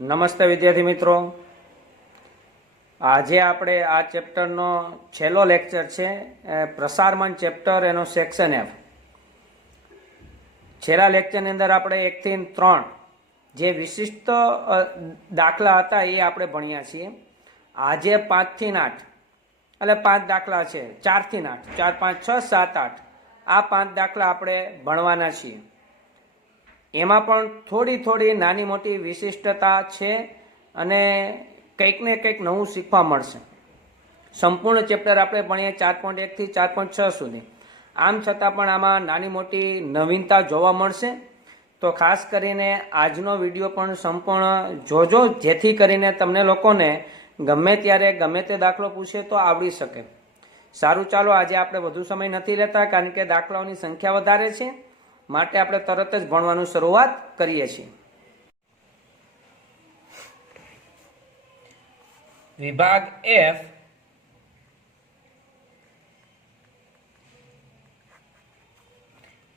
નમસ્તે વિદ્યાર્થી મિત્રો, આજે આપણે આ ચેપ્ટરનો છેલ્લો લેક્ચર છે. પ્રસારમન ચેપ્ટર એનો સેક્શન એફ. છેલ્લા લેક્ચરની અંદર આપણે 1 થી 3 જે વિશિષ્ટ દાખલા હતા એ આપણે ભણ્યા છીએ. આજે 5 થી 8 એટલે 5 દાખલા છે, 4 થી 8, 4, 5, 6, 7, 8 આ 5 દાખલા આપણે ભણવાના છીએ. એમાં પણ થોડી થોડી નાની મોટી વિશિષ્ટતા છે અને કંઈક ને કંઈક નવું શીખવા મળશે. સંપૂર્ણ ચેપ્ટર આપણે ભણીએ 4.1 થી 4.6 સુધી. આમ છતાં પણ આમાં નાની મોટી નવીનતા જોવા મળશે. તો ખાસ કરીને આજનો વિડીયો પણ સંપૂર્ણ જોજો, જેથી કરીને તમને લોકોને ગમે ત્યારે ગમે તે દાખલો પૂછે તો આવડી શકે. સારું, ચાલો આજે આપણે વધુ સમય નથી લેતા, કારણ કે દાખલાઓની સંખ્યા વધારે છે, માટે આપણે તરત જ ભણવાનું શરૂઆત કરીએ છીએ. વિભાગ એફ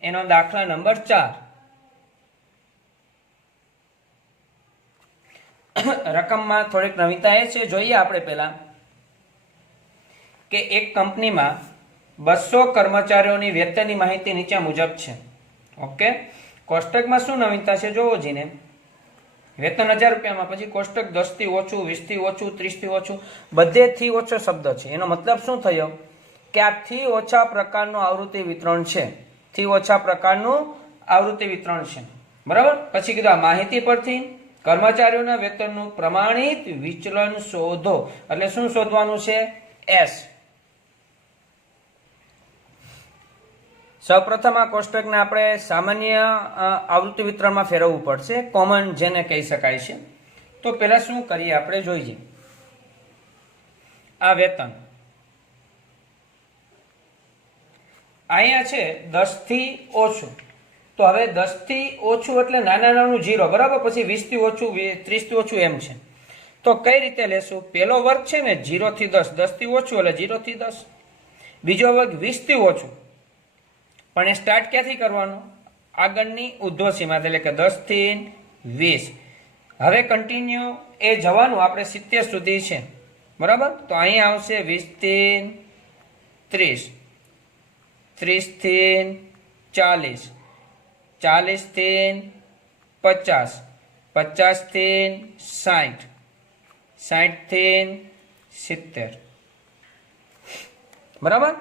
એનો દાખલા નંબર 4. રકમમાં થોડીક નવીનતા એ છે, જોઈએ આપણે પહેલા કે એક કંપનીમાં 200 કર્મચારીઓની વેતનની માહિતી નીચે મુજબ છે. ઓકે, કોષ્ટકમાં શું નવીનતા છે જોવો જીને. વેતન 1000 રૂપિયામાં, પછી કોષ્ટક 10 થી ઓછું, 20 થી ઓછું, 30 થી ઓછું, બધેથી ઓછો શબ્દ છે. એનો મતલબ શું થયો કે આ થી ઓછા પ્રકારનું આવૃત્તિ વિતરણ છે. થી ઓછા પ્રકારનું આવૃત્તિ વિતરણ છે, બરાબર. પછી કીધું આ માહિતી પરથી કર્મચારીઓના વેતનનું પ્રમાણિત વિચલન શોધો. એટલે શું શોધવાનું છે? એસ. સૌપ્રથમ આ કોષ્ટકને આપણે સામાન્ય આવૃત્તિ વિતરણમાં ફેરવવું પડશે, કોમન જેને કહી શકાય છે. તો પહેલા શું કરીએ આપણે જોઈએ. આ વેતન અહીંયા છે 10 થી ઓછું, તો હવે 10 થી ઓછું એટલે નાનું 0, બરાબર. પછી 20 થી ઓછું, 30 થી ઓછું એમ છે. તો કઈ રીતે લેશું? પહેલો વર્ગ છે ને 0 થી 10, 10 થી ઓછું એટલે 0 થી 10. બીજો વર્ગ 20 થી ઓછું, પણ એ સ્ટાર્ટ ક્યાંથી કરવાનું? આગળની ઉર્ધ્વ સીમા, એટલે કે 10 થી 20. હવે કન્ટિન્યુ એ જવાનું આપણે 70 સુધી છે, બરાબર. તો અહીંયા આવશે 20 થી 30, 30 થી 40, 40 થી 50, 50 થી 60, 60 થી 70, બરાબર.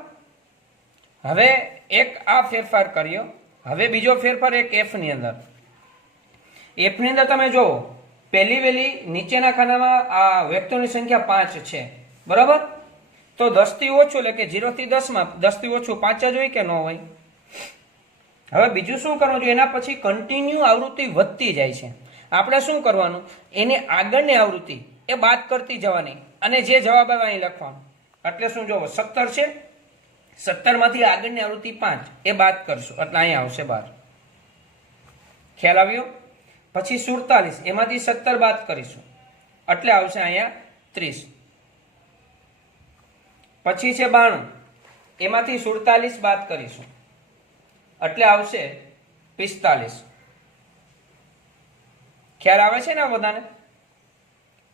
હવે એક આ ફેરફાર કર્યો. હવે બીજો ફેરફાર એક એફ ની અંદર. એફ ની અંદર તમે જુઓ, પહેલી વેલી નીચેના ખાનામાં આ વ્યક્તિઓની સંખ્યા 5 છે, બરાબર. તો 10 થી ઓછું એટલે કે 0 થી 10 માં 10 થી ઓછું 5 જ હોય કે ન હોય? હવે બીજું શું કરવાનું જોઈએ? એના પછી કન્ટિન્યુ આવૃત્તિ વધતી જાય છે. આપણે શું કરવાનું? એની આગળની આવૃત્તિ એ બાદ કરતી જવાની અને જે જવાબ આવે અહીં લખવાનું. એટલે શું જોવો, 17 છે, 17 માંથી આગળની આવૃત્તિ 5 એ બાદ કરશું એટલે અહીંયા આવશે 12. ખ્યાલ આવ્યો? પછી 47, એમાંથી 17 બાદ કરીશું એટલે આવશે અહીંયા 30. પછી છે 92, એમાંથી 47 બાદ કરીશું એટલે આવશે 45. ખ્યાલ આવે છે ને આ બધાને?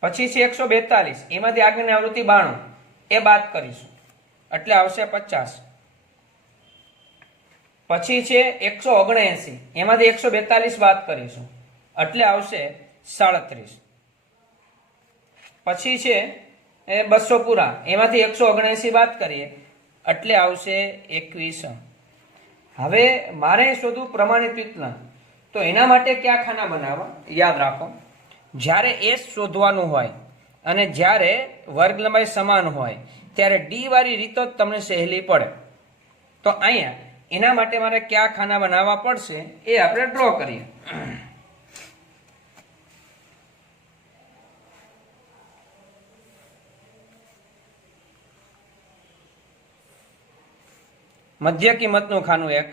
પછી છે 142, એમાંથી આગળની આવૃત્તિ 92 એ બાદ કરીશું એટલે આવશે 50. પછી છે 179, એમાંથી 142 બાદ કરીશું એટલે આવશે 37. પછી છે 200 પૂરા, એમાંથી 179 બાદ કરીએ એટલે આવશે 21. હવે મારે શોધવું પ્રમાણિત વિચલન. તો એના માટે કયા ખાના બનાવવા? યાદ રાખો, જ્યારે એસ શોધવાનું હોય અને જ્યારે વર્ગ લંબાઈ સમાન હોય ત્યારે ડી વાળી રીત જ તમને સહેલી પડે. તો અહીંયા એના માટે મારે કયા ખાના બનાવવા પડશે એ આપણે ડ્રો કરીએ. મધ્ય કિંમતનું ખાનું એક,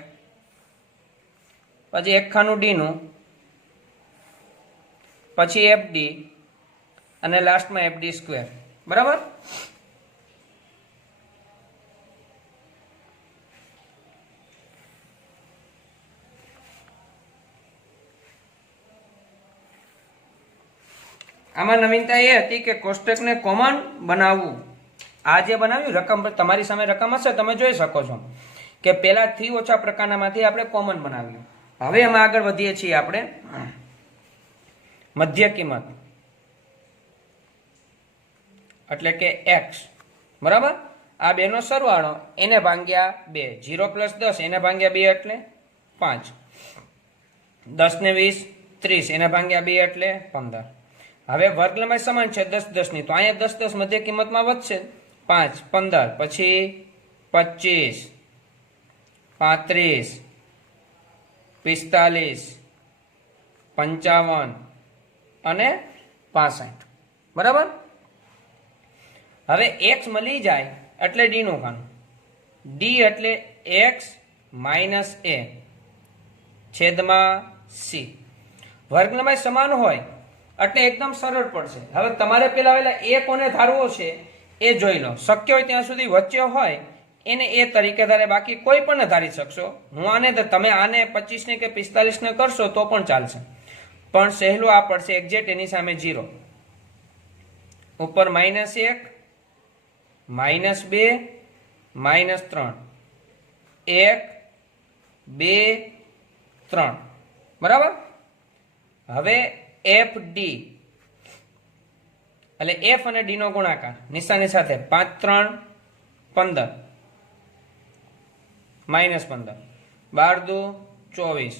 પછી એક ખાનું ડી નું, પછી એફડી અને લાસ્ટમાં એફડી સ્ક્વેર, બરાબર. આમાં નવીનતા એ હતી કે કોષ્ટકને કોમન બનાવવું. આ જે બનાવ્યું રકમ, તમારી સામે રકમ હશે, તમે જોઈ શકો છો કે પેલા 3 ઓછા પ્રકારનામાંથી આપણે કોમન બનાવ્યું. હવે એમાં આગળ વધીએ છીએ આપણે મધ્ય કિંમત એટલે કે x, બરાબર. આ બેનો સરવાળો એને ભાગ્યા 2, 0 + 10 એને ભાગ્યા 2 એટલે 5, 10 ને 20 30 એને ભાગ્યા 2 એટલે 15. હવે વર્ગ લંબાઈ સમાન છે 10 10 ની, તો અહીંયા 10 10 મધ્ય કિંમતમાં વધશે, 5 15 પછી 25 35 45 55 અને 65, બરાબર. હવે x મળી જાય એટલે d નું ખાનું. d એટલે x માઇનસ a છેદમાં c. વર્ગ લંબાઈ સમાન હોય એટલે એકદમ સરળ પડશે. હવે તમારે પેલા a કોને ધારવો છે એ જોઈ લો. શક્ય હોય ત્યાં સુધી વચ્ચે હોય એને a તરીકે ધારે, બાકી કોઈ પણ ધારી શકશો. હું આને, તમે આને 25 ને કે 45 ને કરશો તો પણ ચાલશે, પણ સહેલું આ પડશે એક્ઝેક્ટ એની સામે 0, ઉપર -1 -2 -3 1 2 3, બરાબર. હવે FD એટલે f અને d નો ગુણાકાર નિશાની સાથે 5 3 15 -15 12 દુ 24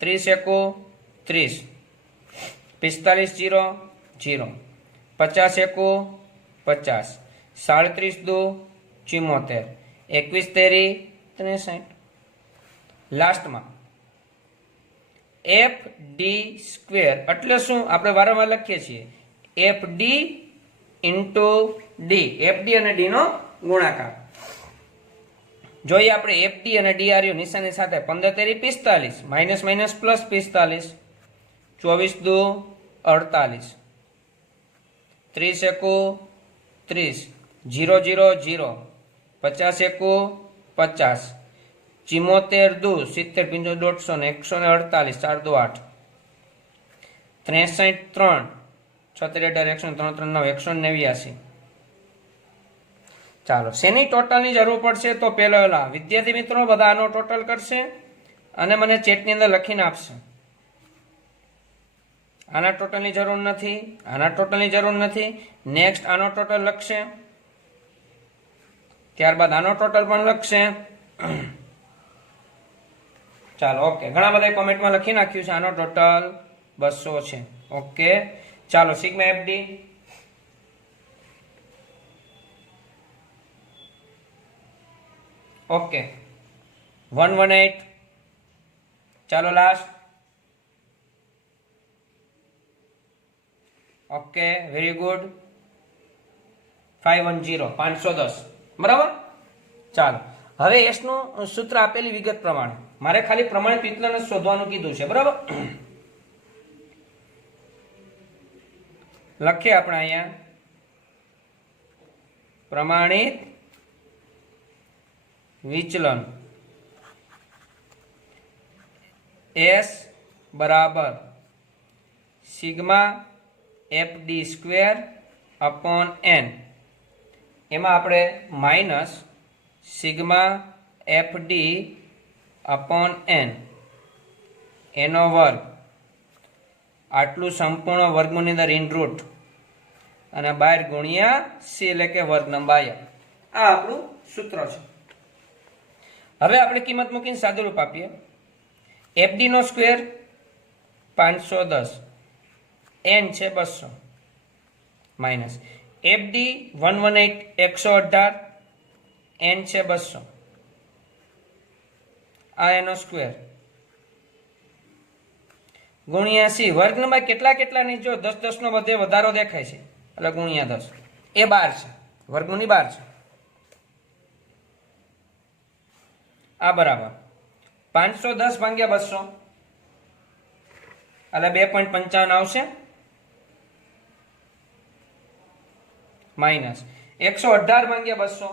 30 એકુ 30 45 0 0 50 એકુ 50 37 દુ 74 21 તેરી 63. લાસ્ટમાં FD² એટલે શું? આપણે વારંવાર લખીએ છીએ FD × D, FD અને D નો ગુણાકાર. જોઈએ આપણે FD અને D આર્યું નિશાની સાથે 15 તેરી 45 માઇનસ માઇનસ પ્લસ 45 24 દુ 48 30 એકુ 30 0 0 0 50 એકુ 50 74 દુ 70 પિંજો 150 ને 148 4 દુ 8 63 3 76 103 9 189. ચાલો, શેની ટોટલની જરૂર પડશે? તો પેલા વિદ્યાર્થી મિત્રો બધા આનો ટોટલ કરશે અને મને ચેટની અંદર લખીને આપશે. આના ટોટલની જરૂર નથી, આના ટોટલની જરૂર નથી. નેક્સ્ટ આનો ટોટલ લખશે, ત્યારબાદ આનો ટોટલ પણ લખશે. ચાલો, ઓકે. ઘણા બધા કોમેન્ટમાં લખી નાખ્યું છે આનો ટોટલ 200 છે. ઓકે, ચાલો. Sigma FD okay 118. ચાલો લાસ્ટ. Okay, very good. 510 510, બરાબર. ચાલો, હવે એસ નું સૂત્ર આપેલી વિગત પ્રમાણે મારે ખાલી પ્રમાણિત વિચલન જ શોધવાનું કીધું છે, બરાબર. લખીએ આપણે અહીંયા પ્રમાણિત વિચલન S બરાબર સિગ્મા FD² અપોન n. એમાં આપણે minus sigma FD upon n એનો વર્ગ, આટલું સંપૂર્ણ વર્ગમૂળની અંદર ઇન રૂટ અને બહાર ગુણ્યા c એટલે કે વર્ગ લંબાઈ. આ આપણું સૂત્ર છે. હવે આપણે કિંમત મૂકીને સાદુરૂપ આપીએ. FD નો સ્ક્વેર 510, n છે 200, માઇનસ FD 118 118, n છે 200, આ એનો સ્ક્વેર ગુણ્યા c. વર્ગ લંબાઈ કેટલા કેટલાની, જો 10 10 નો બધે વધારો દેખાય છે એટલે ગુણ્યા 10, એ 12 છે, વર્ગમૂળની 12 છે. આ બરાબર 510 ભાગ્યા 200 એટલે 2.55 આવશે, માઇનસ 118 ભાગ્યા 200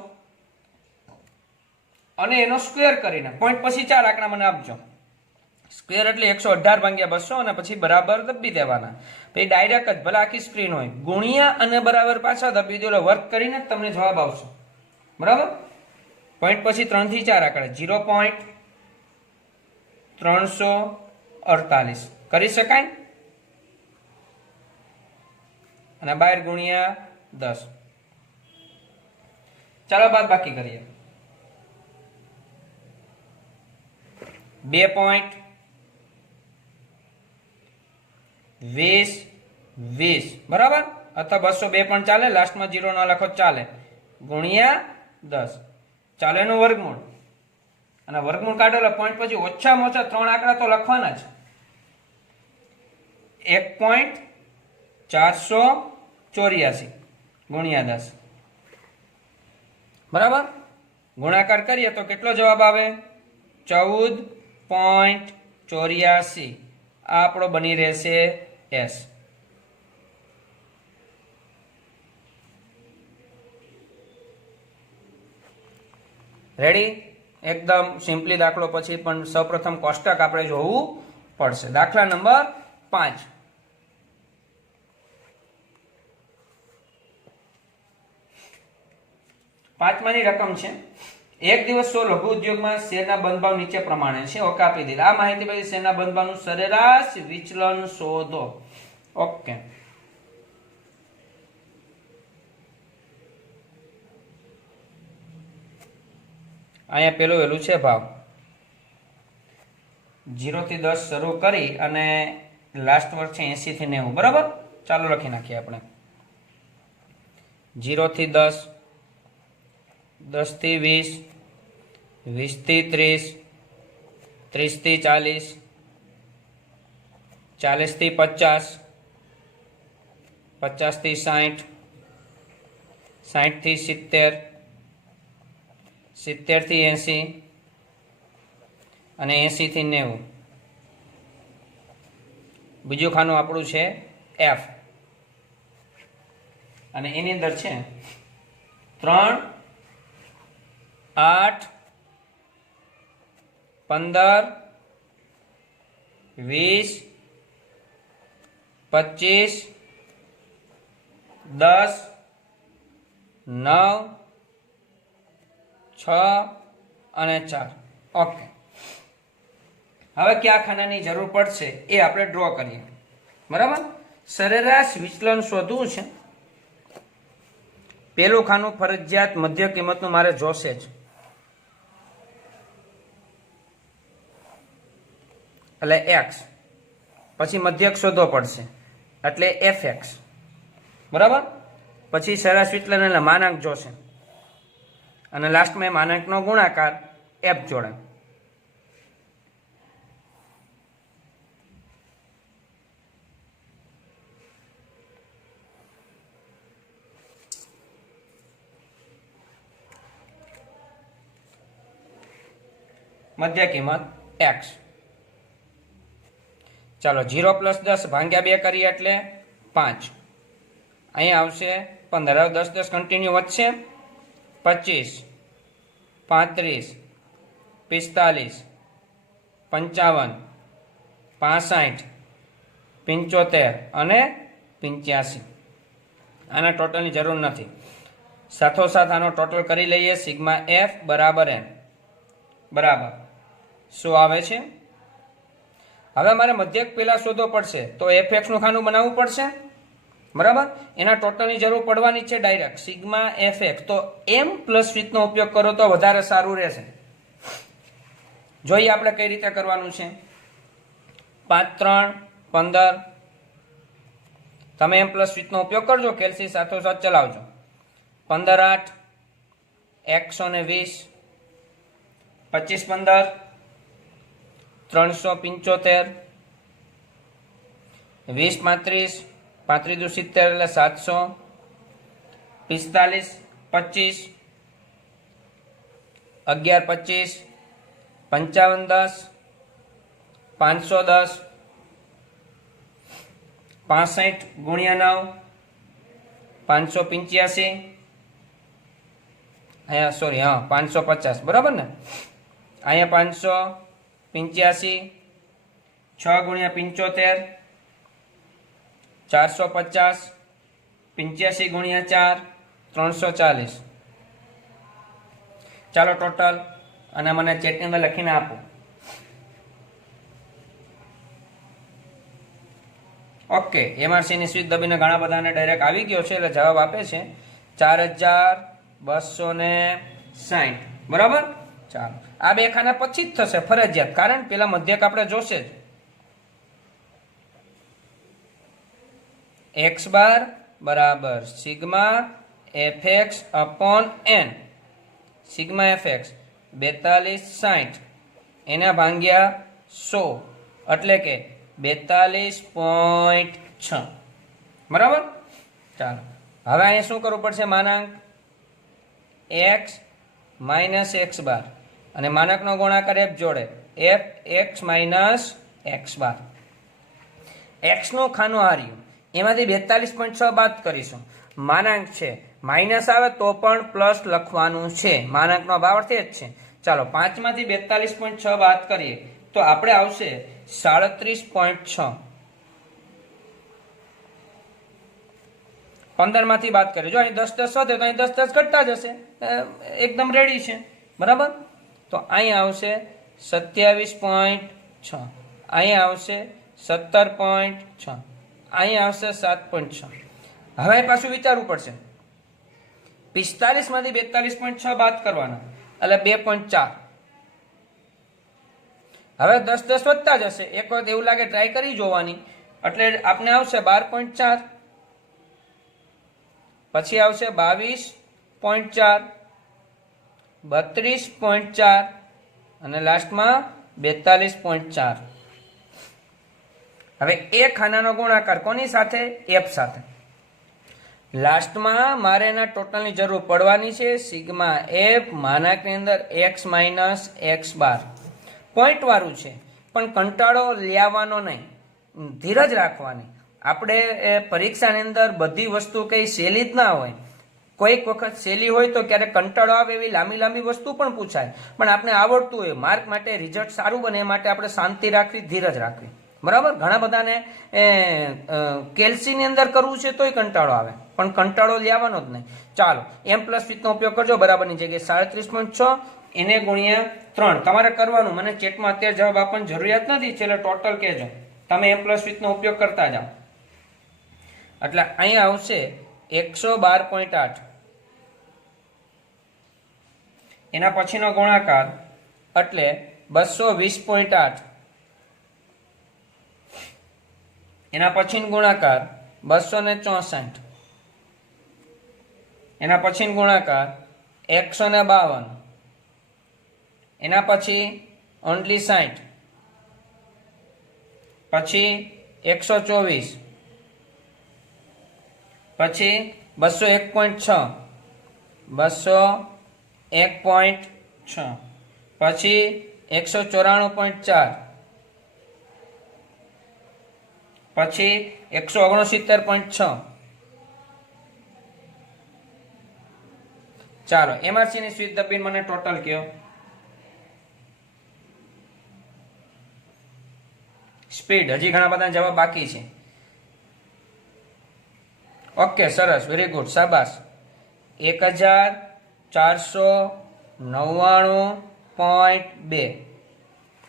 અને એનો સ્ક્વેર કરીને પોઈન્ટ પછી 4 આંકડા મને આપજો. સ્ક્વેર એટલે 118 ભાગ્યા 200 અને પછી બરાબર દબી દેવાના. પછી ડાયરેક્ટ જ ભલે આખી સ્ક્રીન હોય ગુણ્યા અને બરાબર પાછા દબી દો એટલે વર્ક કરીને જ તમને જવાબ આવશે. બરાબર. પોઈન્ટ પછી 3 થી 4 આંકડા 0.348 કરી શકાય અને 12 ગુણ્યા 10. ચાલો બાદ બાકી કરીએ. 2.20 બરાબર, અથવા 202 પણ ચાલે, લાસ્ટમાં 0 ન લખો ચાલે, ગુણ્યા 10. ચાલો એનું વર્ગમૂળ અને વર્ગમૂળ કાઢો એટલે પોઈન્ટ પછી ઓછામાં ઓછા 3 આંકડા તો લખવાના જ. 1.484 ગુણ્યા 10 બરાબર. ગુણાકાર કરીએ તો કેટલો જવાબ આવે? 14.84. આ આપણો બની રહેશે S. રેડી? એકદમ સિમ્પલી દાખલો પછી પણ સૌપ્રથમ કોષ્ટક આપણે જોવું પડશે. દાખલા નંબર 5. પાંચમાની રકમ છે. એક દિવસ 100 લઘુ ઉદ્યોગમાં શેરના બંધભાવ નીચે પ્રમાણે છે. ઓકે, આપી દીધા. આ માહિતી પછી શેરના બંધભાવનું સરેરાશ વિચલન શોધો. ઓકે, અહીંયા પેલું વહેલું છે ભાવ 0 થી 10 શરૂ કરી અને લાસ્ટ વર્ગ છે 80 થી 90. બરાબર. ચાલો લખી નાખીએ આપણે. 0 થી 10, 10 થી 20, 20 થી 30, 30 થી 40, 40 થી 50, 50 થી 60, 60 થી 70, 70 થી 80 અને 80 થી 90. બીજું ખાનું આપણું છે F અને એની અંદર છે 3, 8, 15, 20, 25, 10, 9, 6 અને 4. ઓકે, હવે કયા ખાનાની જરૂર પડશે એ આપણે ડ્રો કરીએ. બરાબર. સરેરાશ વિચલન શોધવું છે. પેલું ખાનું ફરજિયાત મધ્ય કિંમતનું મારે જોશે જ, એટલે x. પછી મધ્યક શોધવો પડશે એટલે fx. બરાબર. પછી સરેરાશ વિચલન એટલે માનાંક જોશે અને લાસ્ટમાં માનાંકનો ગુણાકાર f જોડે. મધ્ય કિંમત x. ચાલો 0 + 10 ભાગ્યા 2 કરીએ એટલે 5. અહીંયા આવશે 15. 10 10 કન્ટિન્યુ વધશે. 25, 35, 45, 55, 65, 75 અને 85. આના ટોટલની જરૂર નથી. સાથોસાથ આનો ટોટલ કરી લઈએ. સિગ્મા f બરાબર n બરાબર શું આવે છે? હવે મારે મધ્યક પહેલા શોધવો પડશે તો fx નું ખાનું બનાવવું પડશે. બરાબર. એના ટોટલની જરૂર પડવાની છે ડાયરેક્ટ. સિગ્મા fx તો m પ્લસ સ્વિચનો ઉપયોગ કરો તો વધારે સારું રહેશે. જોઈએ આપણે કઈ રીતે કરવાનું છે. 5, 3, 15. તમે m પ્લસ સ્વિચનો ઉપયોગ કરજો, કેલ્સી સાથોસાથ ચલાવજો. 15, 8, 120, 25, 15, 375, 20, 35, 35 × 70 એટલે 700, 45, 25, 11, 25, 55, 10, 510, 65 ગુણ્યા 9, 585. અહીંયા સોરી, હા 550. બરાબર ને? અહીંયા 585, 6 ગુણ્યા 75 450, 85 ગુણ્યા 4 340. ચાલો ટોટલ અને મને ચેટની અંદર લખીને આપો. ઓકે, એમઆરસીની સ્વિચ દબીને ઘણા બધાને ડાયરેક્ટ આવી ગયો છે, એટલે જવાબ આપે છે 4260. બરાબર. ચાલો, આ બે ખાના પછી જ થશે ફરજિયાત, કારણ પેલા મધ્યક આપણે જોશે જ. x બાર બરાબર sigma fx upon n. Sigma fx 4260 એના ભાગ્યા 100 એટલે કે 42.6. બરાબર. ચાલો, હવે અહીંયા શું કરવું પડશે? માનાંક x માઇનસ એક્સ બાર અને માનાંકનો ગુણાકાર f જોડે f x માઇનસ એક્સ બાર. x નું ખાનું હાર્યું એમાંથી 42.6 બાદ કરીશું. માનાંક છે, માઇનસ આવે તો પણ પ્લસ લખવાનું છે, માનાંકનો ભાવ અર્થ જ છે. ચાલો, 5 માંથી 42.6 બાદ કરીએ તો આપણે આવશે 37.6. 15 માંથી બાદ કરીએ, જો અહીં 10 10 વધે તો અહીં 10 10 ઘટતા જશે, એકદમ રેડી છે. બરાબર. તો અહીંયા આવશે 27.6, અહીંયા આવશે 17.6, અહીંયા આવશે 7.6. હવે પાછું વિચારવું પડશે. 45 માંથી 42.6 બાદ કરવાના એટલે 2.4. હવે 10 10 વધતા જશે, એક વખત એવું લાગે ટ્રાય કરી જોવાની, એટલે આપણે આવશે 12.4, પછી આવશે 22.4, 32.4 અને લાસ્ટમાં 42.4. હવે એ ખાનાનો ગુણાકાર કોની સાથે? f સાથે. લાસ્ટમાં મારે એના ટોટલની જરૂર પડવાની છે. સિગ્મા f માનાંકની અંદર x માઇનસ એક્સ બાર. પોઈન્ટ વાળું છે, પણ કંટાળો લેવાનો નહીં, ધીરજ રાખવાની. આપણે પરીક્ષાની અંદર બધી વસ્તુ કઈ સહેલી જ ના હોય. કોઈક વખત સહેલી હોય તો ક્યારેક કંટાળો આવે એવી લાંબી લાંબી વસ્તુ પણ પૂછાય, પણ આપણે આવડતું હોય, માર્ક માટે રિઝલ્ટ સારું બને એ માટે આપણે શાંતિ રાખવી, ધીરજ રાખવી. બરાબર. ઘણા બધાને કેલ્સીની અંદર કરવું છે તોય કંટાળો આવે, પણ કંટાળો લેવાનો જ નહીં. ચાલો, m પ્લસ નો ઉપયોગ કરજો. બરાબરની જગ્યાએ 37.6 એને ગુણ્યા 3 તમારે કરવાનું. મને ચેટમાં અત્યારે જવાબ આપવાની જરૂરિયાત નથી, છેલ્લે ટોટલ કહેજો. તમે m પ્લસ નો ઉપયોગ કરતા જાઓ. એટલે અહીંયા આવશે 112.8. એના પછીનો ગુણાકાર એટલે 220.8. એના પછીનો ગુણાકાર 264. એના પછીનો ગુણાકાર 152. એના પછી ઓનલી 60, પછી 124, પછી 201.6, 201.6, પછી 194.4, પછી 169.6. ચાલો, એમઆરસી ની સ્વિચ દબીને મને ટોટલ કયો. સ્પીડ હજી ઘણા બધા જવાબ બાકી છે. ઓકે, સરસ, વેરી ગુડ, શાબાશ. 1499.2.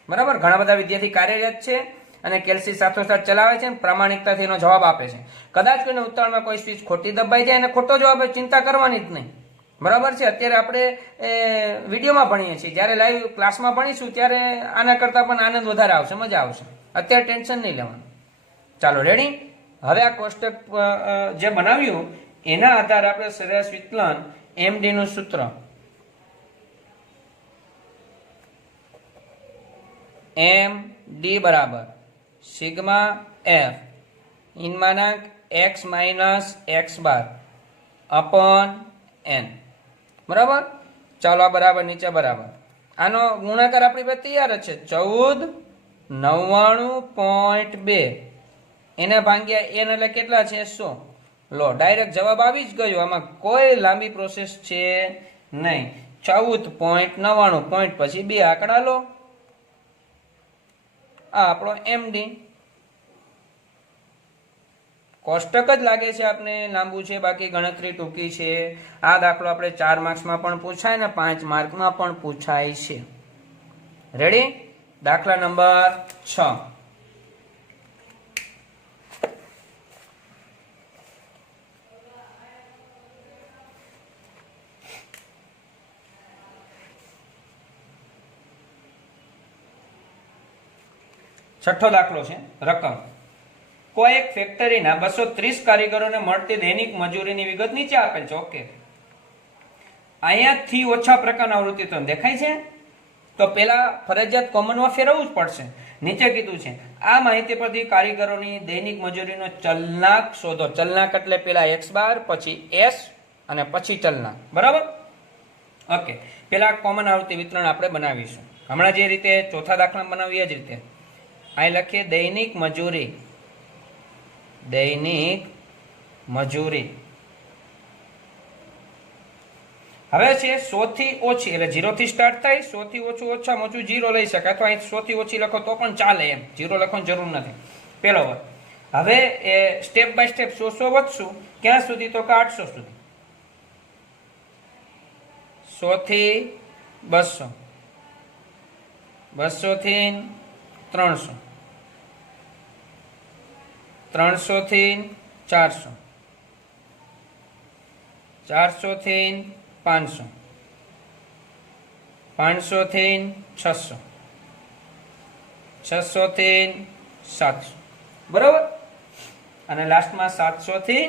બરાબર. ઘણા બધા વિદ્યાર્થી કાર્યરત છે અને કેલ્સી સાથોસાથ ચલાવે છે, પ્રામાણિકતાથી એનો જવાબ આપે છે. કદાચ કોઈને ઉતાવળમાં કોઈ સ્વિચ ખોટી દબાઈ જાય અને ખોટો જવાબ ચિંતા કરવાની જ નહીં. બરાબર છે. અત્યારે આપણે વિડીયોમાં ભણીએ છીએ, જ્યારે લાઈવ ક્લાસમાં ભણીશું ત્યારે આના કરતાં પણ આનંદ વધારે આવશે, મજા આવશે. અત્યારે ટેન્શન નહીં લેવાનું. ચાલો, રેડી. હવે આ કોષ્ટક જે બનાવ્યું એના આધારે આપણે સરેરાશ વિચલન એમડી નું સૂત્ર એમડી બરાબર સિગ્મા એફ ઇન માનાંક x minus x bar upon n. બરાબર. ચાલો, આ બરાબર, નીચે બરાબર. આનો ગુણાકાર આપણી પાસે તૈયાર જ છે, 1499.2. એને ભાગ્યા એન એટલે કેટલા છે? 100. લો, ડાયરેક્ટ જવાબ આવી જ ગયો. આમાં કોઈ લાંબી પ્રોસેસ છે નહીં. 14.99 પોઈન્ટ પછી 2 આંકડા લો. આ આપણો MD. કોષ્ટક જ લાગે છે આપણે લાંબુ છે, બાકી ગણતરી ટૂંકી છે. આ દાખલો આપણે 4 માર્ક્સમાં પણ પૂછાય ને 5 માર્કમાં પણ પૂછાય છે. રેડી? દાખલા નંબર 6. છઠ્ઠો દાખલો છે રકમ. કોઈ એક ફેક્ટરીના 230 કારીગરોને મળતી દૈનિક મજૂરીની વિગત નીચે આપેલ છે. ઓકે, અહીંયાથી ઓછા પ્રકારના આવૃત્તિ તો દેખાય છે, તો પેલા ફરજિયાત કોમનમાં ફેરવવું જ પડશે. નીચે કીધું છે આ માહિતી પરથી કારીગરોની દૈનિક મજૂરીનો ચલનાંક શોધો. ચલનાંક એટલે પેલા x બાર, પછી s અને પછી ચલનાંક. બરાબર? ઓકે, પેલા કોમન આવૃત્તિ વિતરણ આપણે બનાવીશું. હમણાં જે રીતે ચોથા દાખલા બનાવીએ જ રીતે અહીં લખીએ દૈનિક મજૂરી. દૈનિક મજૂરી હવે છે 100 થી ઓછી, એટલે 0 થી સ્ટાર્ટ થાય. 100 થી ઓછું ઓછામાં ઓછું 0 લઈ શકાય, અથવા અહીં 100 થી ઓછી લખો તો પણ ચાલે, એમ 0 લખવાની જરૂર નથી. પેલો વર્ગ. હવે એ સ્ટેપ બાય સ્ટેપ 100 વધશું ક્યાં સુધી? તો કે 800 સુધી. 100 થી 200, 200 થી 300, 300 થી 400, 400 થી 500, 500 થી 600, 600 થી 700. બરાબર? અને લાસ્ટમાં 700 થી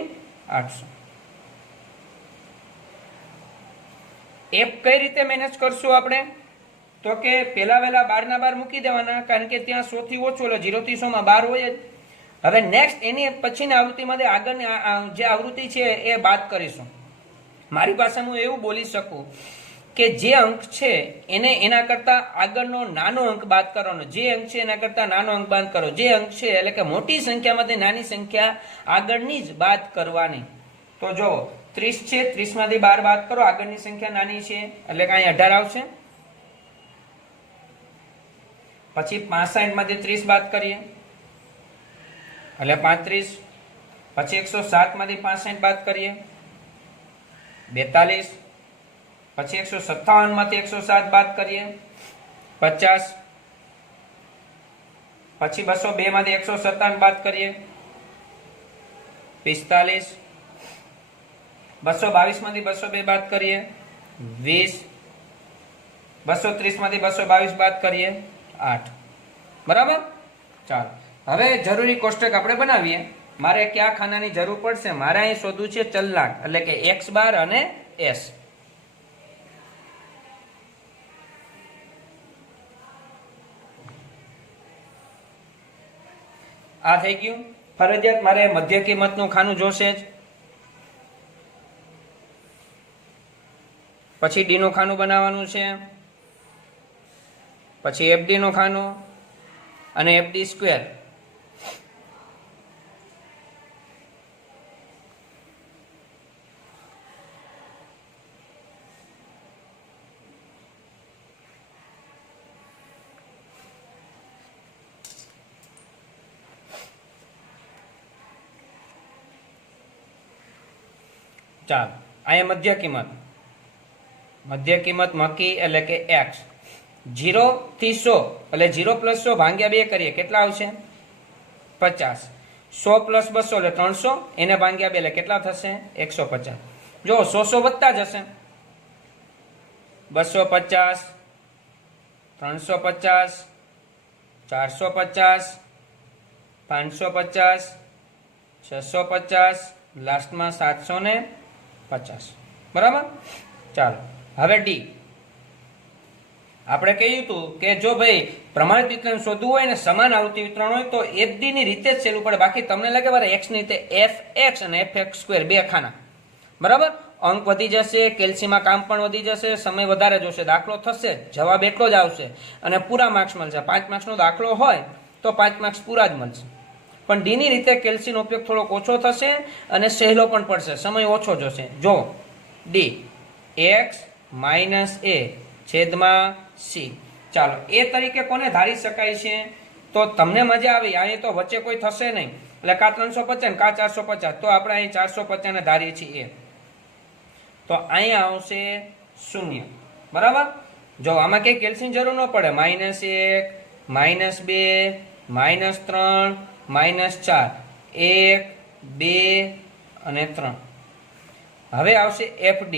800. એપ કઈ રીતે મેનેજ કરશું આપણે? તો કે પેલા વેલા 12 ના 12 મૂકી દેવાના, કારણ કે ત્યાં 100 થી ઓછું એટલે 0 થી 100 માં 12 હોય જ. હવે નેક્સ્ટ એની પછીની આવૃત્તિમાંથી આગળની જે આવૃત્તિ છે એ બાદ કરીશું. મારી ભાષામાં એવું બોલી શકું કે જે અંક છે એને એના કરતા આગળનો નાનો અંક બાદ કરવાનો, જે અંક છે એના કરતા નાનો અંક બાદ કરો, જે અંક છે એટલે કે મોટી સંખ્યામાંથી નાની સંખ્યા આગળની જ બાદ કરવાની. તો જો 30 છે, 30 માંથી 12 બાદ કરો, આગળની સંખ્યા નાની છે એટલે કે અહીં 18 આવશે. પછી 65 માંથી 30 બાદ કરીએ એટલે 35. પછી 107 માંથી 65 બાદ કરીએ 42. પછી 157 માંથી 107 બાદ કરીએ 50. પછી 202 માંથી 157 બાદ કરીએ 45. 222 માંથી 202 બાદ કરીએ 20. 230 માંથી 222 બાદ કરીએ 8. બરાબર? ચાલો, હવે જરૂરી કોષ્ટક આપણે બનાવીએ. મારે કયા ખાનાની જરૂર પડશે? મારે અહીં શોધવું છે ચલનાંક, એટલે કે x બાર અને s. આ થઈ ગયું. ફરજિયાત મારે મધ્ય કિંમતનું ખાનું જોશે જ. પછી ડી નું ખાનું બનાવવાનું છે, પછી એફડી નું ખાનું અને એફડી સ્ક્વેર. ચાલો, અહીંયા મધ્ય કિંમત મકી એટલે કે x. 0 થી 100 એટલે 0 + 100 ભાગ્યા 2 કરીએ કેટલા આવશે? 50. 100 + 200 એટલે 300, એને ભાગ્યા 2 એટલે કેટલા થશે? 150. જો 100 વધતા જશે. 250, 350, 450, 550, 650, લાસ્ટમાં 750. બરાબર? ચાલો, હવે ડી. આપણે કહ્યું હતું કે જો ભાઈ પ્રમાણિત વિતરણ શોધવું હોય ને સમાન આવૃત્તિ વિતરણ હોય તો એફડી ની રીતે જ સહેલું પડે. બાકી તમને લાગે બરાબર x ની રીતે fx અને fx² બે ખાના. બરાબર? અંક વધી જશે, કેલ્સીમાં કામ પણ વધી જશે, સમય વધારે જોશે, દાખલો થશે, જવાબ એટલો જ આવશે અને પૂરા માર્ક્સ મળશે. 5 માર્ક્સનો દાખલો હોય તો 5 માર્ક્સ પૂરા જ મળશે. પણ ડી ની રીતે કેલ્સીનો ઉપયોગ થોડોક ઓછો થશે અને સહેલો પણ પડશે, સમય ઓછો જશે. જો ડી x - a છેદમાં c. ચાલો, એ તરીકે કોને ધારી શકાય છે? તો તમને મજા આવી. અહીં તો વચ્ચે કોઈ થશે નહીં, એટલે કા 350 ને કા 450, તો આપણે અહીં 450 ને ધારીએ છીએ. તો અહીંયા આવશે 0. બરાબર. જો આમાં કઈ કેલ્સીની જરૂર ન પડે. -1 -2 -3 -4 1 2 અને 3. હવે આવશે FD.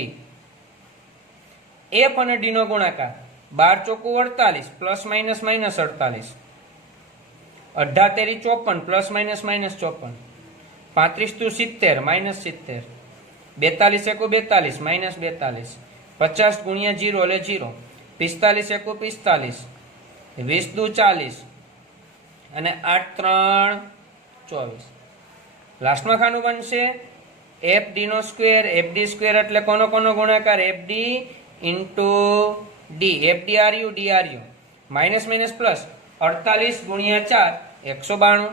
F અને D નો ગુણાકાર 12 ચોકુ 48 પ્લસ માઇનસ માઇનસ 48, 18 તેરી 54 પ્લસ માઇનસ માઇનસ 54, 35 દુ 70 માઇનસ 70, 42 એકુ 42 માઇનસ 42, 50 ગુણ્યા 0 એટલે 0, 45 એકુ 45, 20 દુ 40 અને 8 3 24. લાસ્ટમાં ખાનું બનશે FD નો સ્ક્વેર. FD સ્ક્વેર એટલે કોનો ગુણાકાર? FD into D. FD RU D RU. Minus minus plus 48 ગુણ્યા 4 192,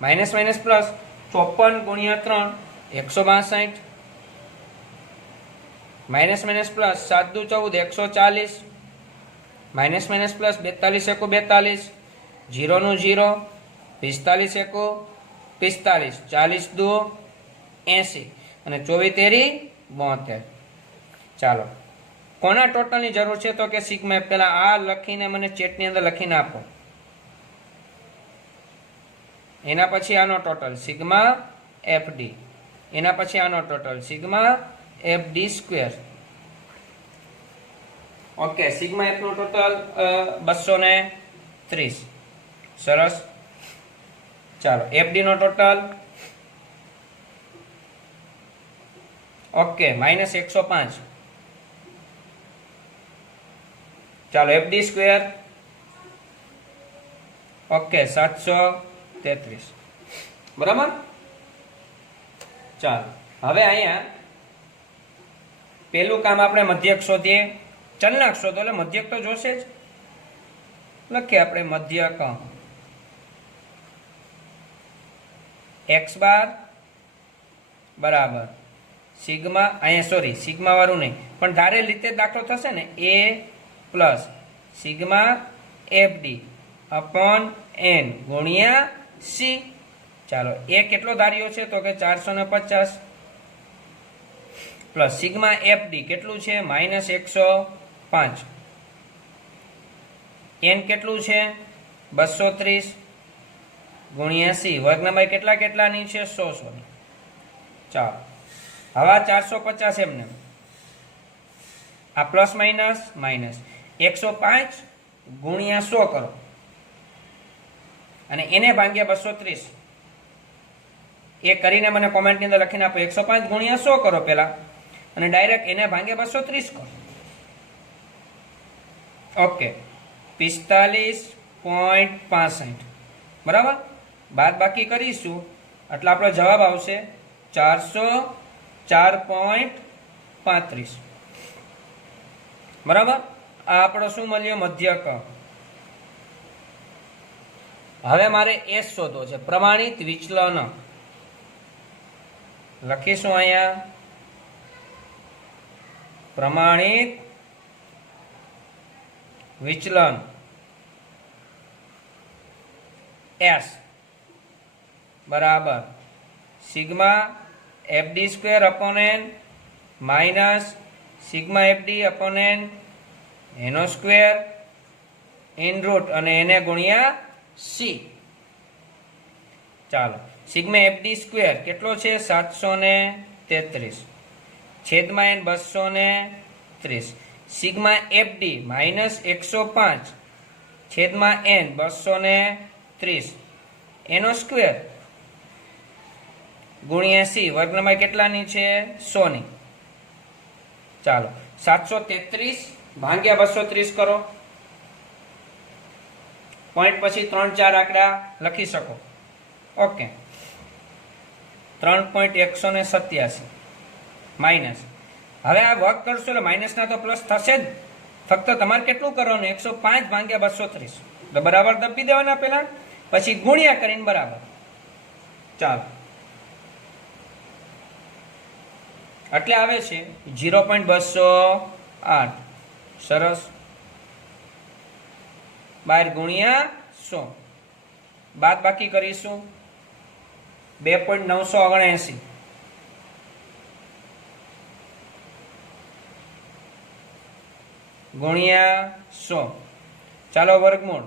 માઇનસ માઇનસ પ્લસ 54 ગુણ્યા 3 162, માઇનસ માઇનસ પ્લસ 7 દુ 14 140, માઇનસ માઇનસ પ્લસ 42 એકુ 42, 0 નું 0, 45 એકુ 45, 40 દુ 80 અને 24 તેરી 72. ચાલો, કોના ટોટલની જરૂર છે? તો કે સિગ્મા. પેલા આ લખીને મને ચેટની અંદર લખીને આપો. એના પછી આનો ટોટલ સિગ્મા FD, એના પછી આનો total sigma FD square. Okay, sigma F નો ટોટલ 230. સરસ. ચાલો, FD નો ટોટલ ઓકે -105. ચાલો, FD સ્ક્વેર ઓકે 733. બરાબર. ચાલો, હવે અહીંયા પેલું કામ આપણે મધ્યક શોધીએ. ચલનાંક શોધો એટલે મધ્યક તો જોશે જ. લખીએ આપણે મધ્યક x બાર બરાબર સિગ્મા. અહીંયા સોરી, સિગ્મા વાળું નહીં, પણ ધારેલ રીતે દાખલો થશે ને. A plus sigma FD upon n ગુણ્યા C. ચાલો, એ કેટલો ધાર્યો છે? તો કે 450 પ્લસ સિગ્મા FD કેટલું છે? -105. n કેટલું છે? 230 ગુણ્યા C. વર્ગના કેટલાની છે? 100 ની. ચાલો, હવે 450 એમને આ પ્લસ માઇનસ માઇનસ 105 ગુણ્યા 100 કરો અને એને ભાગ્યા 230. એ કરીને મને કોમેન્ટની અંદર લખીને આપો. 105 ગુણ્યા 100 કરો પેલા અને ડાયરેક્ટ એને ભાગ્યા 230 કરો. ઓકે, 45.65. બરાબર. બાદ બાકી કરીશું એટલે આપણો જવાબ આવશે 404.35. બરાબર. આ આપણો શું મળ્યો? મધ્યક. હવે મારે S શોધવો છે, પ્રમાણિત વિચલન. લખીશું અહીંયા પ્રમાણિત વિચલન S બરાબર sigma FD square upon n minus sigma FD upon n એનો સ્ક્વેર ઇન રૂટ અને એને ગુણ્યા C. ચાલો, સિગ્મા FD સ્ક્વેર કેટલો છે? 733 છેદમાં n 230. સિગ્મા FD -105 છેદમાં n 230 એનો સ્ક્વેર ગુણ્યા C. વર્ગમાં કેટલાની છે? 100 ની. ચાલો, 733 ભાગ્યા 230 કરો. પોઈન્ટ પછી 3 4 આંકડા લખી શકો. Okay, 3.187 minus. હવે આ વર્ક કરશો એટલે માઇનસના તો પ્લસ થશે જ. ફક્ત તમારે કેટલું કરવાનું? 105 ભાગ્યા 230 તો બરાબર દબી દેવાના પેલા, પછી ગુણ્યા કરીને બરાબર. ચાલો, એટલે આવે છે 0.208. સરસ. 12 ગુણ્યા 100 બાદ બાકી કરીશું 2.979 ગુણ્યા 100 ચાલો વર્ગમૂળ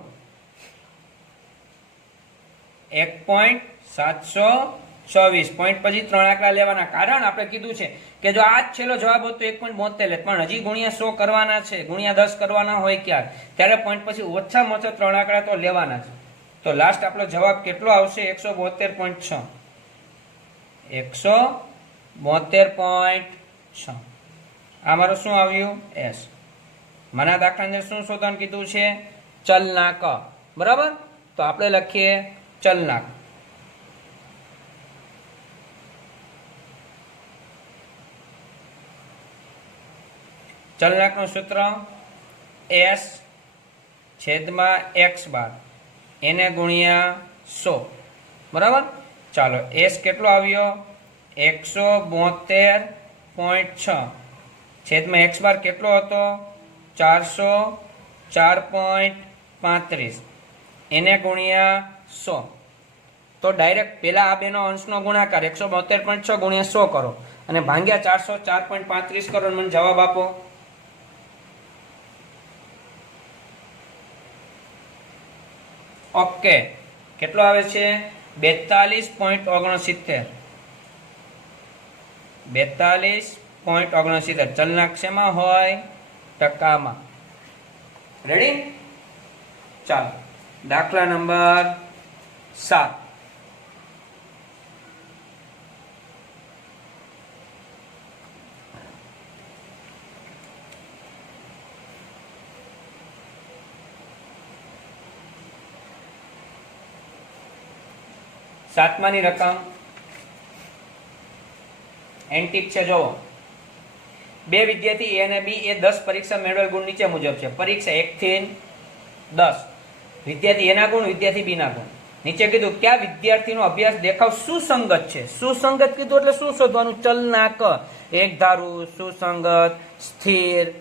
1.724 પોઈન્ટ પછી 3 આંકડા લેવાના કારણ આપણે કીધું છે કે જો આ જ છેલ્લો જવાબ હોત તો 1.72 લેત પણ હજી ગુણ્યા 100 કરવાના છે ગુણ્યા 10 કરવાના હોય ત્યારે પોઈન્ટ પછી ઓછામાં ઓછા 3 આંકડા તો લેવાના છે તો લાસ્ટ આપણો જવાબ કેટલો આવશે 172.6 172.6 આ મારું શું આવ્યું એસ માના દાખલાની અંદર શું શોધવાનું કીધું છે ચલનાંક બરાબર તો આપણે લખીએ ચલનાંક ચલનાંકનું સૂત્ર s છેદમાં x બાર એને ગુણ્યા 100 બરાબર ચાલો s કેટલો આવ્યો 172.6 છેદમાં x બાર કેટલો હતો 404.35 એને ગુણ્યા 100 તો ડાયરેક્ટ પેલા આ બેનો અંશનો ગુણાકાર 172.6 ગુણ્યા 100 કરો અને ભાગ્યા 404.35 કરો મને જવાબ આપો ઓકે કેટલો આવે છે 42.69 42.69 ચલનાંક શેમાં હોય ટકામાં રેડી ચાલો દાખલા નંબર 7 સાતમાની રકમ એન્ટિક છે જોવો બે વિદ્યાર્થી એ અને બી એ 10 પરીક્ષા મેળવેલ ગુણ નીચે મુજબ છે પરીક્ષા 1 થી 10 વિદ્યાર્થી એના ગુણ વિદ્યાર્થી બી ના ગુણ નીચે કીધું કયા વિદ્યાર્થીનો અભ્યાસ દેખાવ સુસંગત છે સુસંગત કીધું એટલે શું શોધવાનું ચલનાંક એકધારું સુસંગત સ્થિર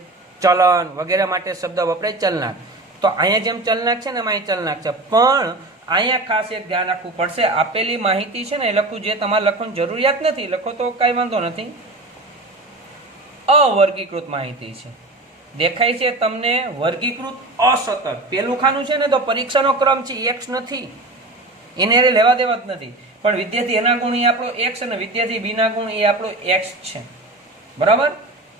ચલન વગેરે માટે શબ્દ વપરાય ચલનાંક તો અહીંયા જેમ ચલનાંક છે ને એમાં અહીં ચલનાંક છે પણ અહીંયા ખાસ એક ધ્યાન રાખવું પડશે આપેલી માહિતી છે ને એ લખવું જે તમારે લખવાની જરૂરિયાત નથી લખો તો કઈ વાંધો નથી અવર્ગીકૃત માહિતી છે દેખાય છે તમને વર્ગીકૃત અસતત પેલું ખાનું છે ને તો પરીક્ષાનો ક્રમ છે x નથી એને લેવા દેવા જ નથી પણ વિદ્યાર્થી એના ગુણ એ આપણો x અને વિદ્યાર્થી બી ના ગુણ એ આપણો x છે બરાબર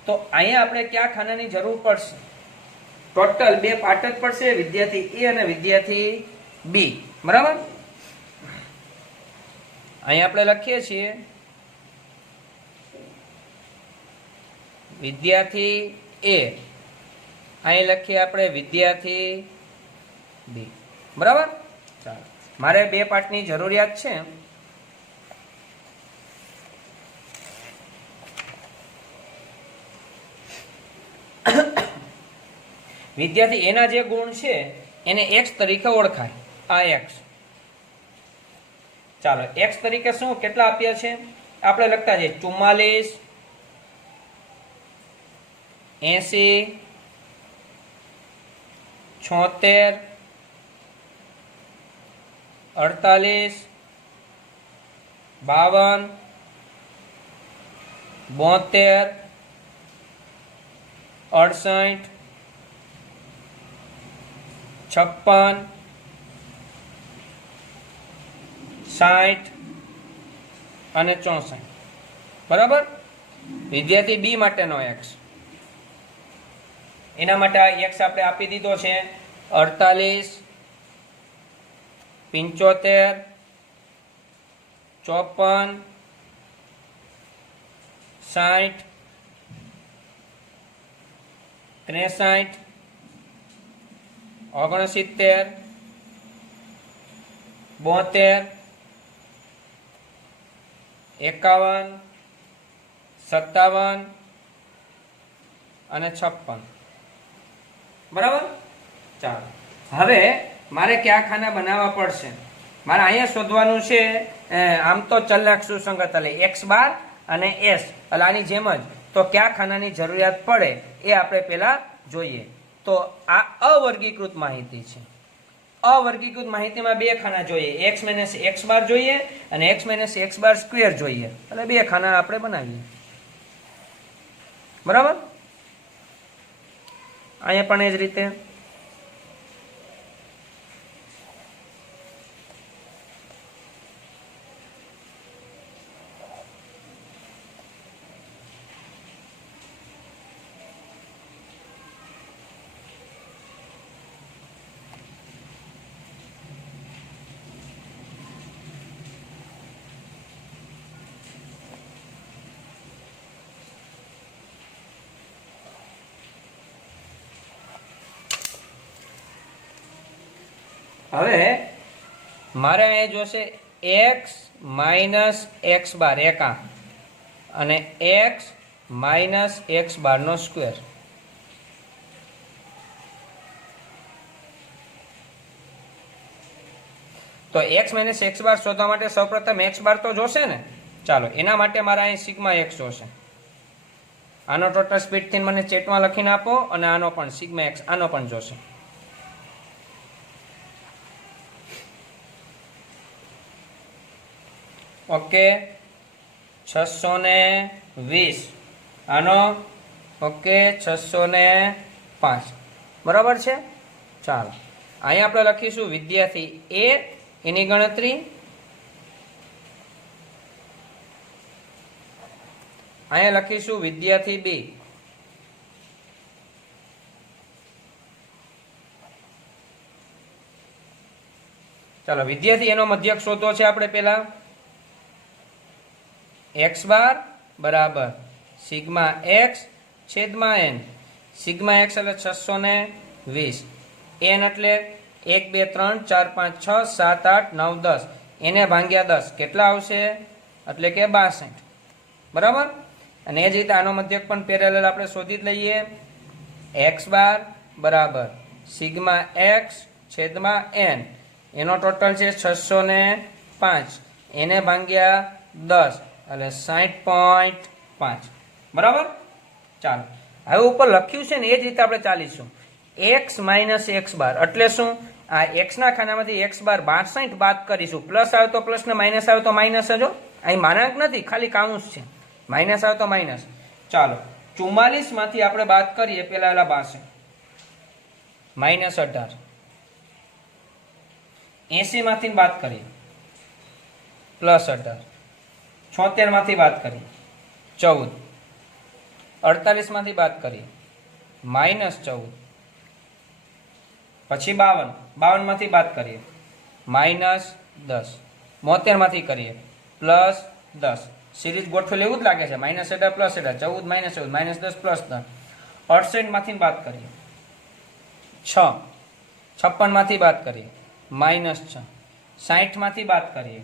તો અહીંયા આપણે કયા ખાનાની જરૂર પડશે ટોટલ બે પાર્ટ જ પડશે વિદ્યાર્થી એ અને વિદ્યાર્થી બી બરાબર અહીંયા આપણે લખીએ છીએ વિદ્યાર્થી એ અહીં લખીએ આપણે વિદ્યાર્થી બી બરાબર ચાલો મારે બે પાર્ટની જરૂરિયાત છે વિદ્યાર્થી એના જે ગુણ છે એને x તરીકે ઓળખાય આ x ચાલો x તરીકે શું કેટલા આપ્યા છે આપણે લખતા છે 44 80 76 48 52 72 68 56 60 અને 64 બરાબર વિદ્યાર્થી બી માટેનો x એના માટે આ x આપણે આપી દીધો છે 48 75 54 60 63 69 72 51 57 અને 56 બરાબર ચાલો હવે મારે કયા ખાના બનાવવા પડશે મારે અહીંયા શોધવાનું છે આમ તો ચલનાંક સુસંગત એટલે x બાર અને s એટલે આની જેમ જ તો કયા ખાનાની જરૂરિયાત પડે એ આપણે પહેલા જોઈએ તો આ અવર્ગીકૃત માહિતી છે અવર્ગીકૃત માહિતીમાં બે ખાના જોઈએ, x માઇનસ x બાર જોઈએ અને x માઇનસ x બાર સ્ક્વેર જોઈએ, એટલે બે ખાના આપણે બનાવીએ. બરાબર. અહીંયા પણ એ જ રીતે. હવે મારે અહીં જોશે x માઇનસ x બાર એકાંક અને x માઇનસ x બાર નો સ્ક્વેર. તો x માઇનસ x બાર શોધવા માટે સૌપ્રથમ x બાર તો જોશે ને. ચાલો એના માટે મારે અહીં સિગ્મા x જોશે. આનો ટોટલ સ્પીડ થી મને ચેટમાં લખીને આપો અને આનો પણ સિગ્મા x આનો પણ જોશે. ઓકે 620 આનો ઓકે 605 બરાબર છે. ચાલો અહીંયા આપણે લખીશું વિદ્યાર્થી એ એની ગણતરી, અહીંયા લખીશું વિદ્યાર્થી બી. ચાલો વિદ્યાર્થી એનો મધ્યક શોધવો છે આપણે પેલા. x બાર બરાબર સિગ્મા x છેદમાં n. સિગ્મા x એટલે 620, n એટલે 1 2 3 4 5 6 7 8 9 10, એને ભાગ્યા 10 કેટલા આવશે એટલે કે 62. બરાબર. અને એ જ રીતે આનો મધ્યક પણ પેરેલલ આપણે શોધી જ લઈએ. x બાર બરાબર સિગ્મા x છેદમાં n, એનો ટોટલ છે 605, એને ભાગ્યા 10 એટલે 60.5. બરાબર. ચાલો હવે ઉપર લખ્યું છે ને એ જ રીતે આપણે ચાલીશું. x માઇનસ x બાર એટલે શું? આ x ના ખાનામાંથી x બાર 62 બાદ કરીશું. પ્લસ આવે તો પ્લસ ને માઇનસ આવે તો માઇનસ જ. અહીં માનાંક નથી, ખાલી કાઉન્સ છે. માઇનસ આવે તો માઇનસ. ચાલો 44 માંથી આપણે બાદ કરીએ પેલા એલા 62 માઇનસ 18, 80 માંથી બાદ કરીએ પ્લસ 18, 76 માંથી બાદ કરીએ 14, 48 માંથી બાદ કરીએ માઇનસ 14, પછી 52, 52 માંથી બાદ કરીએ માઇનસ 10, 72 માંથી કરીએ પ્લસ 10. સિરીઝ ગોઠવેલ એવું જ લાગે છે. Minus 18 plus 18 14 minus 14 minus 10 plus 10. 68 માંથી બાદ કરીએ 6, 56 માંથી બાદ કરીએ માઇનસ 6, 60 માંથી બાદ કરીએ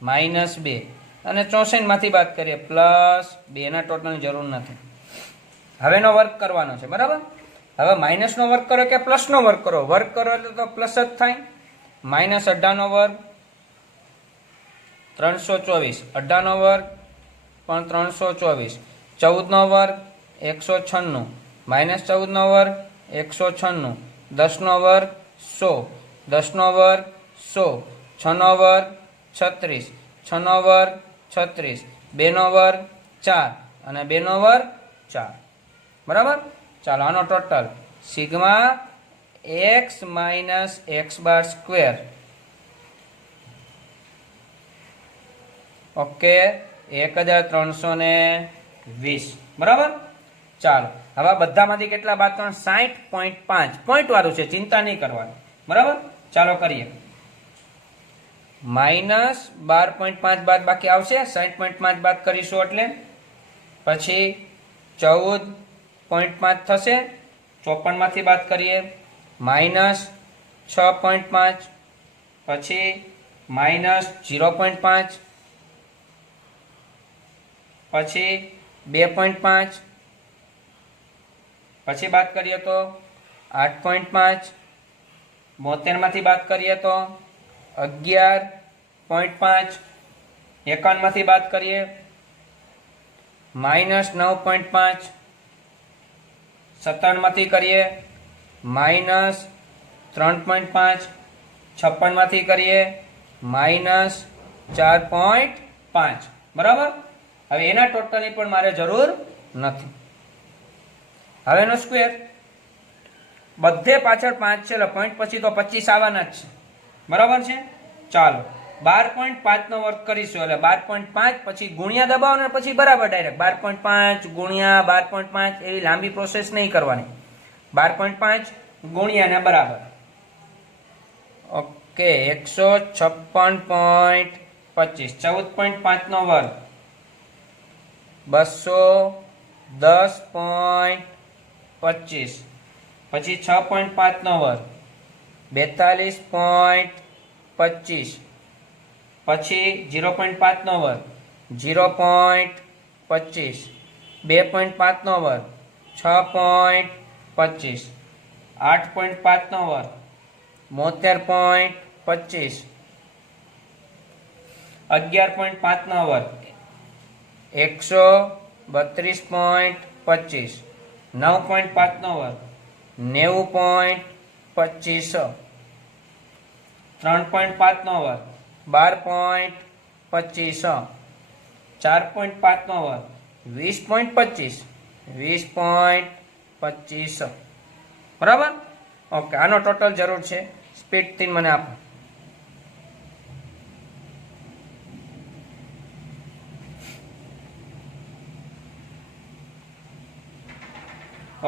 માઇનસ 2 અને 64 માંથી બાદ કરીએ પ્લસ 2. ના ટોટલની જરૂર નથી. હવેનો વર્ક કરવાનો છે. બરાબર. હવે માઇનસ નો વર્ક કરો કે પ્લસ નો વર્ક કરો? વર્ક કરો એટલે તો પ્લસ જ થાય. માઇનસ 18 નો વર્ગ 324, 18 નો વર્ગ પણ 324, 14 નો વર્ગ 196, માઇનસ 14 નો વર્ગ 196, 10 નો વર્ગ 100, 10 નો વર્ગ 100, 6 નો વર્ગ 36, 6 નો વર્ગ 36, 2 નો વર્ગ 4 અને 2 નો વર્ગ 4. બરાબર. ચાલો આનો total sigma x minus x બાર સ્ક્વેર ઓકે 1320. બરાબર. ચાલો હવે બધામાંથી કેટલા બાદ કરવાનું? 60.5 પોઈન્ટ વાળું છે, ચિંતા નહીં કરવાની. બરાબર. ચાલો કરીએ. માઇનસ 12.5 બાદ બાકી આવશે. 60.5 બાદ કરીશું એટલે પછી 14.5 થશે. 54 માંથી બાદ કરીએ માઇનસ 6.5, પછી માઇનસ 0.5, પછી 2.5, પછી બાદ કરીએ તો 8.5, 72 માંથી બાદ કરીએ તો 11.5, 51 માંથી બાદ કરીએ માઇનસ 9.5, 57 માંથી કરીએ માઇનસ 3.5, 56 માંથી કરીએ -4.5 બરાબર. હવે એના ટોટલની પણ મારે જરૂર નથી. હવે એનો સ્ક્વેર, બધે પાછળ 5 છે એટલે પોઈન્ટ પછી તો 25 આવવાના જ છે બરાબર છે. ચાલો 12.5 નો વર્ગ કરીશું એટલે 12.5 પછી ગુણ્યા દબાવો ને પછી બરાબર ડાયરેક્ટ 12.5 ગુણ્યા 12.5 એવી લાંબી પ્રોસેસ નહીં કરવાની. 12.5 ગુણ્યા ને બરાબર. ઓકે 156.25 14.5 નો વર્ગ 210.25 પછી 6.5 નો વર્ગ 42.25 પછી 0.5 નો વર્ગ 0.25 2.5 નો વર્ગ 6.25 8.5 નો વર્ગ 72.25 11.5 નો વર્ગ 132.25 9.5 નો વર્ગ 90.25 3.5 નો વર્ગ 12.25 4.5 નો વર્ગ 20.25 20.25 બરાબર. ઓકે આનો ટોટલ જરૂર છે. સ્પીડ 3 મને આપો.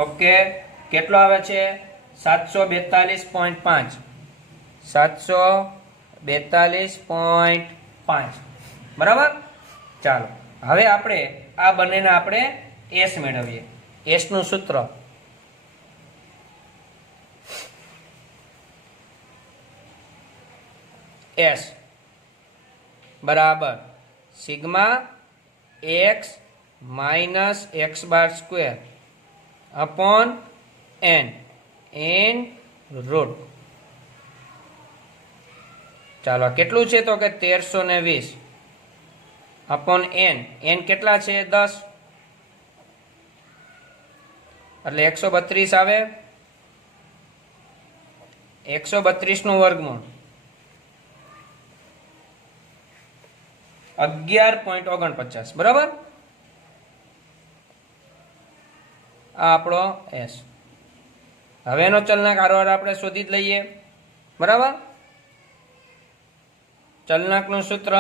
ઓકે કેટલો આવે છે 742.5 742.5 બરાબર. ચાલો હવે આપણે આ બંનેને આપણે એસ મેળવીએ. એસ નું સૂત્ર એસ બરાબર sigma x minus x bar square upon n n root. ચાલો કેટલું છે તો કે 1320 अपॉन एन. एन કેટલા છે 10 એટલે 132 આવે. 132 નું વર્ગમૂળ 11.49 બરાબર. આ આપણો એસ. હવે એનો ચલનાંક આરોહાર આપણે શોધી જ લઈએ બરાબર. ચલનાંકનું સૂત્ર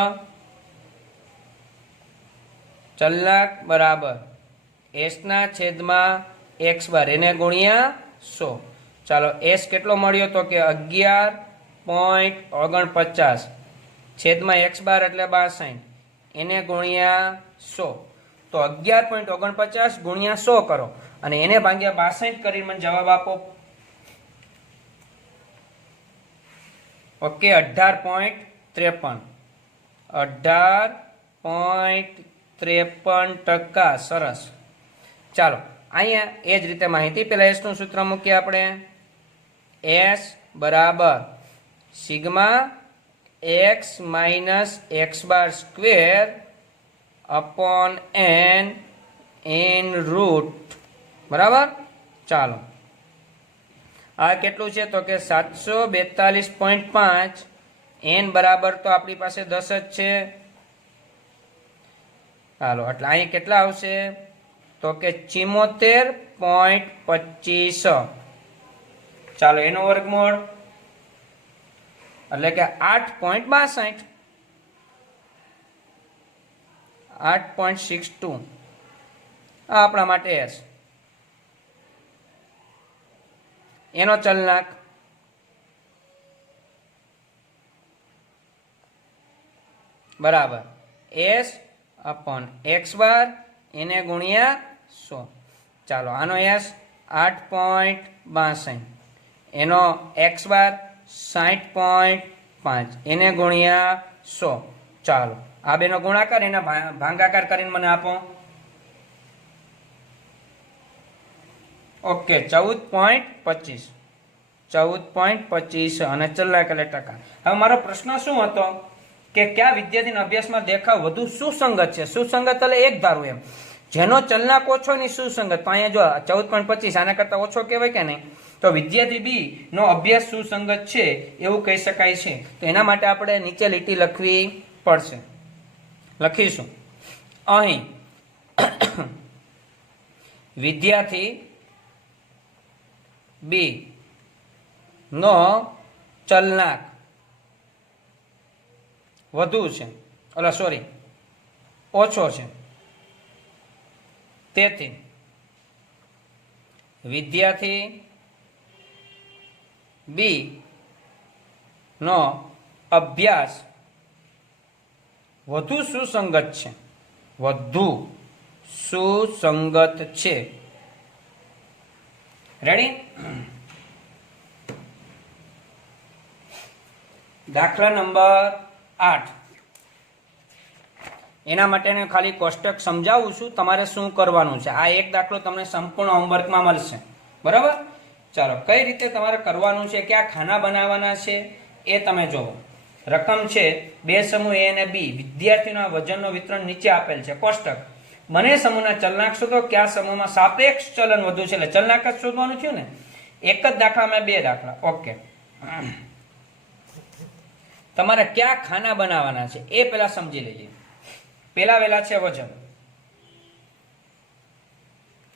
ચલનાંક બરાબર એસ ના છેદમાં એક્સ બાર એને ગુણ્યા 100. ચાલો એસ કેટલો મળ્યો તો કે 11.49 છેદમાં એક્સ બાર એટલે 62 એને ગુણ્યા 100. તો 11.49 ગુણ્યા 100 કરો અને એને ભાગ્યા 62 કરીને મને જવાબ આપો. ઓકે 18.53 18.53%. સરસ. ચાલો અહીંયા એ જ રીતે માહિતી પેલા એસ નું સૂત્ર મૂકીએ આપણે. એસ બરાબર sigma x minus x bar square upon n n root बराबर. ચાલો આ કેટલું છે તો કે 742.5 એન બરાબર તો આપણી પાસે 10 જ છે. ચાલો એટલે અહીં કેટલા આવશે તો કે 74.25. ચાલો એનો વર્ગમૂળ એટલે કે 8.62 8.62 આ આપણા માટે એસ. એનો ચલનાંક બરાબર એસ अपॉन एक्स बार એને ગુણ્યા 100. ચાલો આનો એસ 8.62 એનો એક્સ બાર 60.5 એને ગુણ્યા 100. ચાલો આ બેનો ગુણાકાર એના ભાગાકાર કરીને મને આપો. ઓકે 14.25 14.25 અને ચલનાંક એટલે ટકા. હવે મારો પ્રશ્ન શું હતો કે કયા વિદ્યાર્થીના અભ્યાસમાં દેખાવ વધુ સુસંગત છે. સુસંગત એટલે એક ધારું એમ જેનો ચલનાંક ઓછો ની સુસંગત. તો અહીંયા જો 14.25 આના કરતા ઓછો કહેવાય કે નહીં. તો વિદ્યાર્થી બી નો અભ્યાસ સુસંગત છે એવું કહી શકાય છે. તો એના માટે આપણે નીચે લીટી લખવી પડશે. લખીશું અહીં વિદ્યાર્થી બી નો ચલનાંક વધુ છે, ઓછો છે. તેથી વિદ્યાર્થી બી નો અભ્યાસ વધુ સુસંગત છે, રેડી? દાખલા નંબર 8. એના માટે ખાલી કોષ્ટક સમજાવું છું, તમારે શું કરવાનું છે. આ એક દાખલો તમને સંપૂર્ણ હોમવર્કમાં મળશે, બરાબર? ચાલો, કઈ રીતે તમારે કરવાનું છે, કયા ખાના બનાવવાના છે એ તમે જોવો. રકમ છે 2 સમૂહ A અને B. વિદ્યાર્થીઓના વજનનું વિતરણ નીચે આપેલ છે. કોષ્ટક બંને સમૂહના ચલનાંક શોધો. કયા સમૂહમાં સાપેક્ષ ચલન વધુ છે, એટલે ચલનાંક જ શોધવાનું થયું ને. એક જ દાખલામાં 2 દાખલા. ઓકે, તમારે કયા ખાના બનાવવાના છે એ પેલા સમજી લઈએ. પેલા વેલા છે વજન.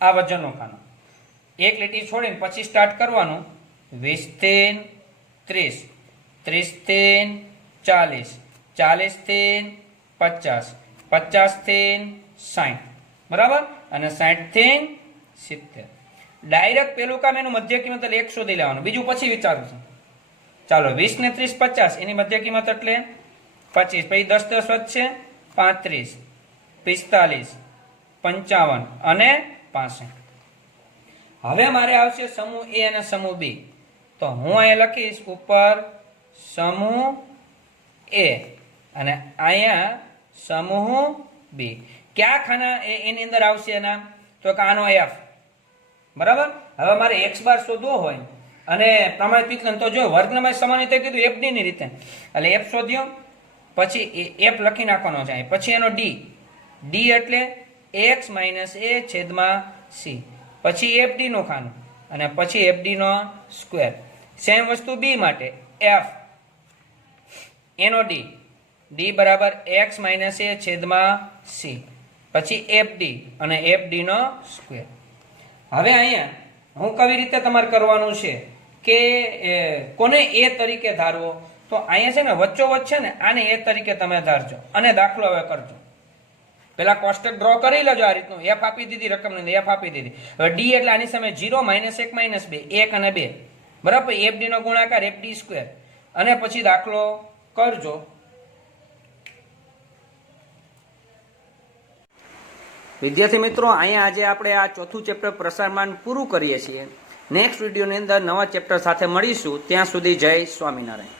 આ વજનનો ખાનો એક લીટી છોડીને પછી સ્ટાર્ટ કરવાનું. 20 થી 30, 30 થી 40, 40 થી 50, 50 થી 60, બરાબર? અને 60 થી 70. ડાયરેક્ટ પેલું કામ એનું મધ્ય કિંમત એટલે 1 શોધી લેવાનું, બીજું પછી વિચારું છું. ચાલો, 20 ને 30, 50 એની મધ્ય કિંમત એટલે 25, પછી 10 10 વધશે 35, 45, 55 અને 65. હવે મારે આવશે સમૂહ A અને સમૂહ B. તો હું અહીંયા લખીશ ઉપર સમૂહ A અને અહીંયા સમૂહ B. કયા ખાના એની અંદર આવશે એના? તો કે આનો F, બરાબર? હવે મારે x બાર શોધવો હોય અને પ્રમાણિત વિકલન તો જો વર્ગમાં સમાન રીતે કીધું f d ની રીતે, એટલે f શોધ્યો, પછી f લખી નાખવાનો છે. પછી એનો d એટલે x માઇનસ a છેદમાં c, પછી f d નું ખાનું અને પછી f d નો સ્ક્વેર. સેમ વસ્તુ b માટે f એનો d બરાબર x માઇનસ a છેદમાં c, પછી f d અને f d નો સ્ક્વેર. હવે અહીંયા હું કઈ રીતે તમારે કરવાનું છે કે કોને a તરીકે ધારવો? તો અહીંયા છે ને વચ્ચોવચ્ચ છે ને, આને a તરીકે તમે ધારજો અને દાખલો હવે કરજો. પેલા કોષ્ટક ડ્રો કરી લેજો આ રીતનું. f આપી દીધી, રકમની f આપી દીધી. હવે d એટલે આની સામે 0, -1 -2, 1 અને 2, બરાબર? f d નો ગુણાકાર f d સ્ક્વેર અને પછી દાખલો કરજો. વિદ્યાર્થી મિત્રો, અહીંયા આજે આપણે આ ચોથું ચેપ્ટર પ્રસારમાન પૂરું કરીએ છીએ. નેક્સ્ટ વિડીયોની અંદર નવા ચેપ્ટર સાથે મળીશું. ત્યાં સુધી જય સ્વામિનારાયણ.